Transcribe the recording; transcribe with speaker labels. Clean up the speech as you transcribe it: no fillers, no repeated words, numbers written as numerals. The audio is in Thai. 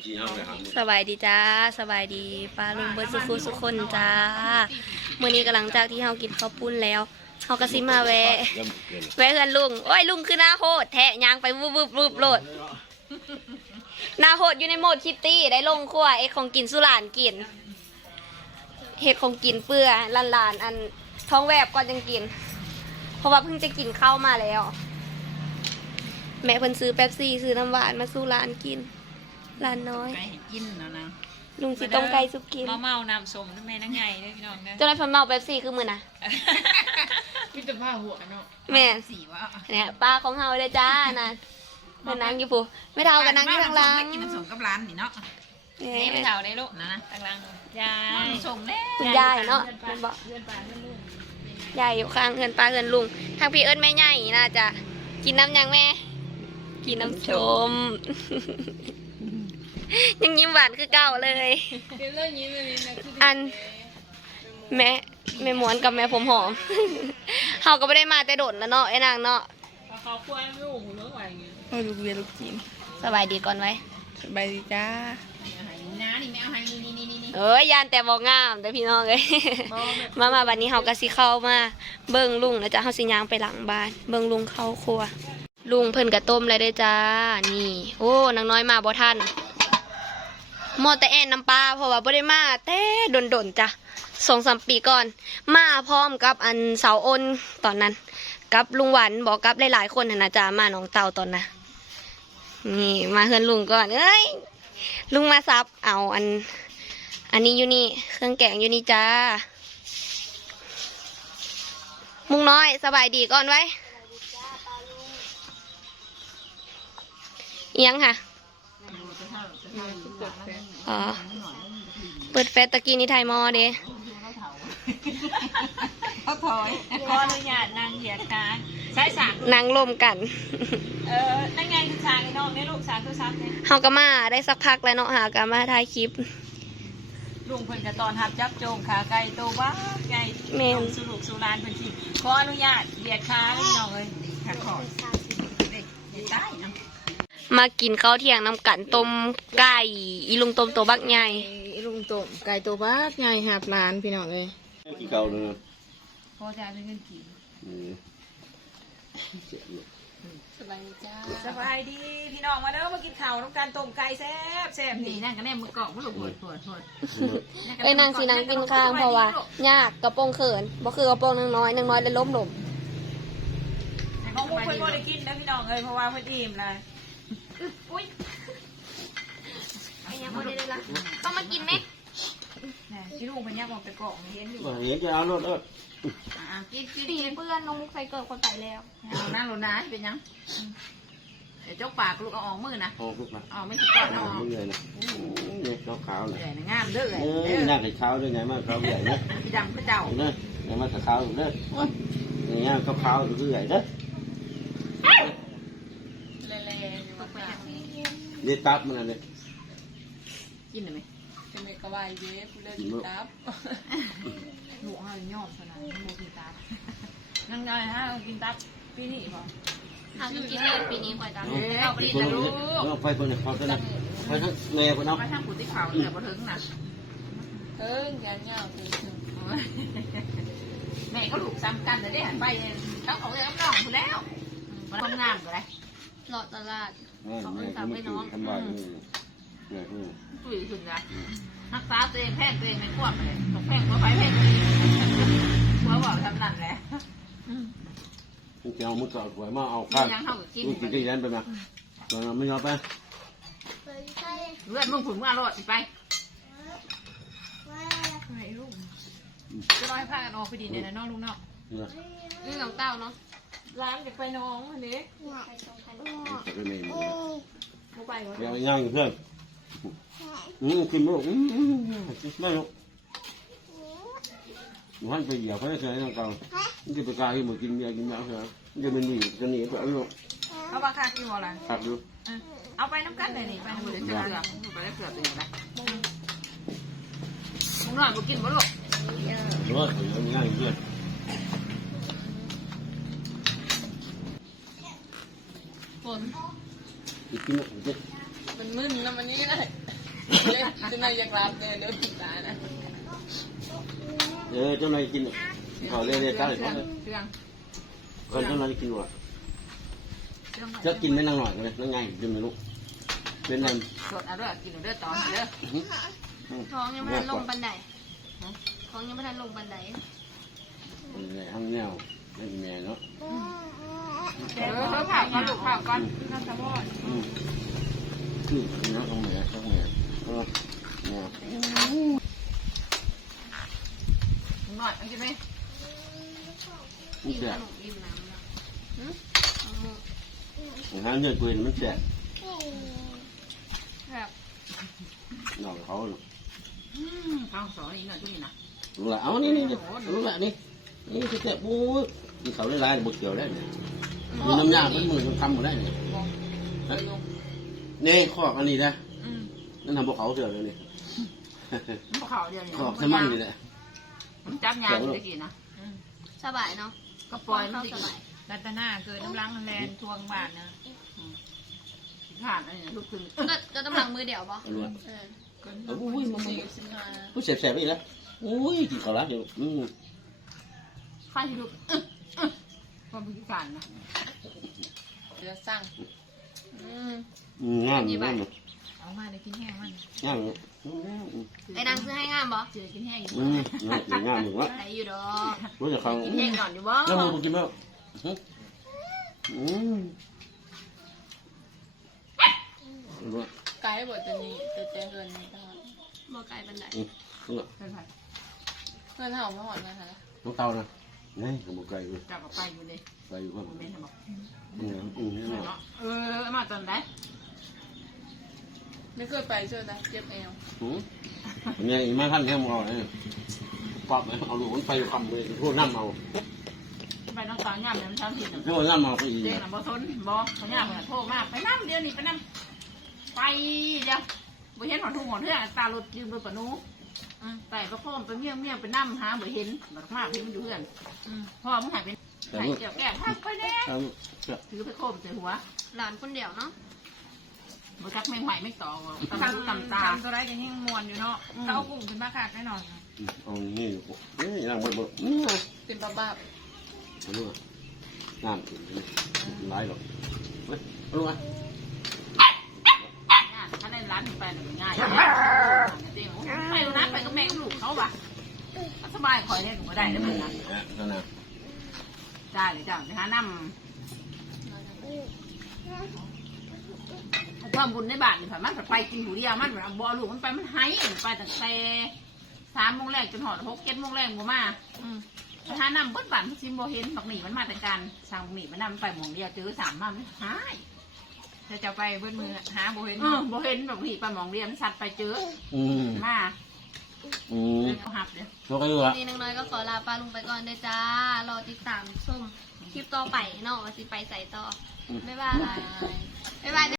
Speaker 1: สบายดีจ้าสบายดีป้าลุงเบิร์ดสุกคนจ้าเมื่อนี้กำลังจากที่เฮากินข้าวปุ้นแล้วเฮากระซิมาแวะเพื่อนลุงโอ้ยลุงคือหน้าโหดแทะยางไปวุบโลดหน้าโหดอยู่ในโหมดคิตตี้ได้ลงครัวเอ็ดของกินสุรานกินเห็ดของกินเปื่อลานอันท้องแวบก่อนจังกินเพราะว่าเพิ่งจะกินข้าวมาแล้วแม่เพิ่นซื้อเป๊ปซี่ซื้อน้ำหวานมาสู้ร้านกินร้านน้อย
Speaker 2: ไก่กินแล้วนะ
Speaker 1: ลุงสิต้มไก่สุกิน
Speaker 2: เมาน้ำส้มทำไมนั่งไงเด้อพี่น้องเด้อ
Speaker 1: จนได้เพิ่นเมาเป๊ปซี่คือมื้อน่ะ
Speaker 2: มีแต่ผ้าหัวเนาะ
Speaker 1: แม่
Speaker 2: สีว่า
Speaker 1: เนี่ยป้าของเฮาเด้อจ้าน่ะเพิ่นนั่งอยู่ผู้ไม่เท่ากันนั่งอยู่ข้างล่าง
Speaker 2: กินน้ำส้มกับร้านนี่เนาะนี่ไม่เท่าได้ลูกนะข้างล่างยายน้ำส้มเด้
Speaker 1: คุณยายเนาะเพิ่นบอกยายอยู่ข้างเฮือนป้าเฮือนลุงทางพี่เอิ้นแม่ใหญ่น่าจะกินน้ำยังแม่กินน้ำชมยังยิ้มหวานคือเก่าเลยอันแม่หมวนกับแม่ผมหอมเฮาก็ไม่ได้มาแต่โดดแล้วเนาะไอ้นางเนาะ
Speaker 2: เขาควรลูกเนื้อไหวเงี้ย
Speaker 1: ลูกเวียลูกจีนสบายดีก่อนไว้
Speaker 2: สบายดีจ้าน้านี่แมวให้
Speaker 1: นี่ยานแต่บอกงามแต่พี่น้องเลยมาวันนี้เฮาก็สิเข้ามาเบิ่งลุงแล้วจะเฮาสิย่างไปหลังบ้านเบิ่งลุงเข้าครัวลุงเพิ่นกระต้มเลยได้จ้านี่โอ้นางน้อยมาบ่ทันหมดแต่แอนน้ำปลาเพราะว่าบ่ได้มาแต่ดนจ้ะ2-3 ปีก่อนมาพร้อมกับอันเสาอ้นตอนนั้นกับลุงหวันบอกกับหลายๆคนนะจ้ามาหนองเต่าตอนน่ะนี่มาเฮือนลุงก่อนลุงมาซับเอาอันนี้อยู่นี่เครื่องแกงอยู่นี่จ้ามุงน้อยสบายดีก่อนไว้ยังค่ะอ๋อเปิดแฟตตะกี้นี่ไทยมอเด้
Speaker 2: เขาถอยขออนุญาตนางเหยียดขาใช้สัก
Speaker 1: นางลมกัน
Speaker 2: นั่งไงคือชาไอ้น้องเนี่ยลูกชาตัวซับเนี่ย
Speaker 1: เฮากะมาได้สักพักแล้วเนาะหากะมาถ่ายคลิป
Speaker 2: ลุงเพิ่นจะตอนหับจับโจงขาไก่โตบ้าไก่
Speaker 1: แม่น
Speaker 2: สุรุกสุรานเพิ่นสิขออนุญาตเหยียดขาพี่น้องเอ้ยขาขอเด็กใต้เนาะ
Speaker 1: มากินข้าวเที่ยงน้ำกันต้มไก่อีลุงต้มตัวบักใหญ่
Speaker 2: อีลุงต้มไก่ตัวบักใหญ่หับล้านพี่น้องเอ้ย
Speaker 3: กี่เก่าเลย
Speaker 2: พอจะเป็นเงินกี่สบายดีจ้าสบายดีพี่น้องมาเด้อมากินข้าวน้ำกันต้มไก่แซ่บนี่นั่งกันแน่มือกล่องมือหลุดปวด
Speaker 1: นางสินางกินข้างเพราะว่ายากกระโปรงเขินบ่คือกระโปรงนางน้อยเลยล้มหลม
Speaker 2: น้องมุกเพิ่นบ่ได้กินนะพี่น้องเอ้ยเพราะว่าเพิ่นอิ่มเลยอุ้ย
Speaker 1: ไอ้ยังบ่ได้เลยล่ะต้องมากินไหม
Speaker 2: พี่ลุงเพิ่นอยากมองไปกล่องเห็นอยู่
Speaker 3: เห็นจะเอารถ
Speaker 2: กิน
Speaker 1: ตีเพื่อนน้องมุกใส่เกิดคนไปแล้ว
Speaker 2: เอานั่งรถนะเป็นยังเดี๋ยวจกปากลูกเอาออกมือนะ
Speaker 3: ออกลูกนะ
Speaker 2: ออกไม่ถูกก่อนออก
Speaker 3: มือเลยนะเนี่ยขาวเลย
Speaker 2: งามเด้อ
Speaker 3: เลยน่าจะขาวด้วยไงมาขาวใหญ่นะ
Speaker 2: พี่ดำพี่เจ้า
Speaker 3: เด้อไงมาขาวเด้อเนี่ยขาวดูใหญ่เด้อนี่ตับมันอะไร
Speaker 2: กินหรือไม่จะไม่กระวายเย้กูเลิกกินตับหนูเอาย่อมขนาดนี้โมกินตับนั่งไงฮะกินตับปีนี้ป่ะ
Speaker 1: หากินเลยปีนี้ก่อนจ้ะเอาไป
Speaker 3: เลยลูกไปคนเนี่ยเขาจะไปทั้งเมย์คนเอา
Speaker 2: ไปทั้งปุ๋ยที่เขาเนี่ยพอถึงนะ
Speaker 1: งานเงาถึง
Speaker 2: แม่ก็ลูกซ้ำกันเลยได้หันไปต้องของเรื่องน้องคุณแล้วมันทำงานกันเลย
Speaker 1: หลอดตลาด
Speaker 3: เขาเป็นสาวไปน้อง
Speaker 2: ตุ๋ยถึงนะนักษาตัวเองแพงตัวเองไม่ควบเลยตกแพงก็ไปแพงหัวบอกทำนั่นแหละ
Speaker 3: จะเอามุดจอดหวยมาเอาข้าวลูกกี่ยันไปมาตอนนั้นไม่ยอมไป
Speaker 2: เลือดมึงผุนมึงอร่อยไปจะรอให้พากันออกไปดีเนี่ยนะน้องลุงเนาะ
Speaker 1: นี่น้องเต้าเนาะ
Speaker 2: ร้านจะไปน้องอันนี้
Speaker 3: เดี๋ยวย่างเพื่อนกินไม่หรอกไม่หรอกมันไปเหยียบเขาได้ใช่ไหมน้องเก่ามันจะไปกาที่หมดกินเบียร์กินยาใช่ไหมมันจะเป็นหนีจะหนีไปเอาลูก
Speaker 2: เขาบังคับอยู่อะไร
Speaker 3: ครับดู
Speaker 2: เอาไปน้ำกันเลยนี่ไปทำเสือไปได้เสือตัวนะมึงหน่อยมึงกินบ่ลูก
Speaker 3: รถง่ายเพื่อน
Speaker 1: ฝน
Speaker 3: กินนะ
Speaker 1: มันมึนนะวันนี้ก็ได้
Speaker 2: จะนายอยากรับเนี่ยเดี๋ยวติดตานะ
Speaker 3: เจ้านายกินเขาเรียกตั้งเลย
Speaker 2: เครื่อง
Speaker 3: คนเจ้านายกินว่ะจะกินไม่นั่งหน่อยเลยนั่งไงกินไม่รู้เป็นไง
Speaker 2: สดเอาด้วยกินเด้อตอนเด้อ
Speaker 1: ท้องยังไม่ทันลงบันไดท้องยังไม่ทันลงบันได
Speaker 3: ห้างแนวไม่มีแม่เนาะ
Speaker 2: เขาผ่าก่อนลูกผ่าก่อนน่าจะรอด
Speaker 3: คือเนาะต้องแม่ต้องแม่แม่
Speaker 2: หน่อยเอากินไหม
Speaker 3: นี่
Speaker 1: อิ่ม
Speaker 3: แส
Speaker 1: ข
Speaker 3: บ
Speaker 1: นมอิ่มน้ำแล้ว
Speaker 3: ห้างเงินปืนมันแสบ
Speaker 1: แบบ
Speaker 3: หนอกเขา
Speaker 2: ข้าวสอนอีกหน่อยทุกทีนะ
Speaker 3: รู้ละเอานี่รู้ละนี่คือแสบปูนี่เขาได้ลายบดเกี่ยวได้เนี่ยมีน้ำยาเป็นมือทำหมดได้เนี่ยนี่ข้ออันนี้นะนั่นทำพวกเขาเสือเลยนี่
Speaker 2: พวกเขาเดียวเนี่ย
Speaker 3: ข้อสมันนี่แหละ
Speaker 2: มันจับยางอยู่ได้กี่นะ
Speaker 1: สบายเนาะ
Speaker 2: ก็ปล่อยมั
Speaker 1: เข้าน สบาย
Speaker 4: รัตนาเกิดน้ำล้างแลนทวงบาทนะ
Speaker 2: ผ่านอะไรลูกคือ
Speaker 1: ก็ต้องหลังมือเดี่ยวป่ะ
Speaker 3: รู้ละ
Speaker 1: เออ
Speaker 3: อุ้ยมันผู้แสบๆอีกแล้วอุ้ยกินข้าวรักอยู่
Speaker 2: ข้าที่ลูกความพิการนะเดี๋ยวสั่ง
Speaker 3: งามงาม
Speaker 4: เอามาได้กินแห้งมัน
Speaker 3: งาม
Speaker 1: ไอ้นางซื้อให้งามบ่
Speaker 2: เจอกินแห้งอยู่
Speaker 3: งามหนึ่งวะ
Speaker 1: ไหนอยู่ดอก
Speaker 3: รู้จักเขา
Speaker 2: กินแห้งก่อนอยู่บ่
Speaker 3: แล้วมึงกินไหมรู้ละ
Speaker 2: ไกด์บอกจะนี่จะแจ้งเงินนี่ตลอด
Speaker 1: บ่ไกลบันได
Speaker 3: รู้ละ
Speaker 2: เงินไผ่เงินเท่าไม่หอดเงินเท่าไหร่
Speaker 3: น้องเตานะนี่ขโมยไก่เลย
Speaker 2: จับออกไปอยู่เลย
Speaker 3: ไก่อยู่ข้าง
Speaker 2: โมเมนต์บอก
Speaker 3: นี่เนาะ
Speaker 2: มาตอนไหนไม่เคยไปเชื่อนะเจ็บเอว
Speaker 3: เนี่ยอีมาท่านเนี่ยมึงเอาเนี่ยปอบเอาลูกมันไปคำเลยพวกน้ำเอา
Speaker 2: ไปน้องสาวย่ำเนี่ยมันทำผิด
Speaker 3: พวกน้ำเอาไปอีก
Speaker 2: เด็กน่ะบ่ทนบ่เขาย่ำเหมือนโทรมาไปน้ำเดี๋ยวนี้ไปน้ำไปเดี๋ยวบ่เห็นหัวทุ่งหัวเทือกตาหลุดยืมไปปะนูไปประโคมไปเมี่ยงเมี่ยงไปน้ำหาบ่เห็นบัดมากเห็นมันอยู่เพื่อนพ่อมึงหายไปหายเกี่ยวแก่ทักไปแน่ถือไปโคมใส่หัว
Speaker 1: หลานคนเดียวเนาะ
Speaker 2: บ่จักแมงไหวไม่ต่อตำหูตำตา
Speaker 4: ทำตัวไรกันยังมวนอยู่เนาะเขาเอากุ้งขึ้นมาขากแน่นอน
Speaker 3: เอานี่นี่นั่งบนบน
Speaker 2: เป็นบ้าบ้า
Speaker 3: รู้อ่ะน้ำถึงร้ายหรอกรู้อ่ะ
Speaker 2: ถ้าในร้านไปหนึ่งง่ายไปนะไปก็แม่กับลูกเขาว่ะสบายคอยเนี่ยหนูก็ได้ได้เหมือนกัน
Speaker 3: นั่นนะ
Speaker 2: ได้เลยจ้ะไปหาน้ำทำบุญในบ้านนี่ผ่านมันไปกินหูเดียวมันแบบบ่อลูกมันไปมันหายไปตั้งแต่3 โมงแรกจนหอด6 7 โมงแรกบ่มาไปหาน้ำเบิ้ลบ้านซิมบ่เห็นบักหนีมันมาแต่การสั่งบักหนีมันนำไปหมองเดียวเจอ3 มันหาย
Speaker 4: ถ้าจะไปเบิ้ลมือหาโบเห็น
Speaker 2: บ่เห็นบักหนีไปหมองเดียวมันสัตว์ไปเจอมา เอาหับเดี๋ยว
Speaker 3: ตัวก็อยู่อ่ะ
Speaker 1: นี่นางน้อยก็ขอลาป้าลุงไปก่อนเด้อจ้ารอติดตามส้มคลิปต่อไปเนาะว่าสิไปใส่ต่อบ๊ายบายบ๊ายบาย